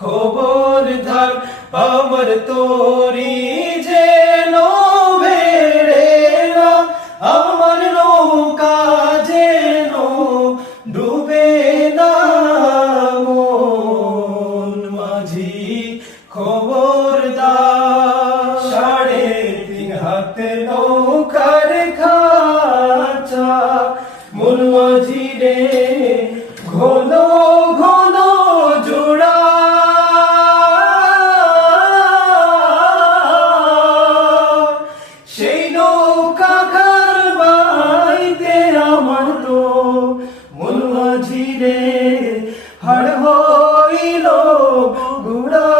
খবরদার আমার তোরি যেন বেড়ে না, আমার নৌকা যেন ডুবে না। মন মাঝি খবরদার, 3.5 হাত নৌকার খাঁচা, মন মাঝি রে ঘন ঘন জোড়া। সেই নৌকা খাইতে আমার তো মন মাঝি রে হাড় হইল গুড়া।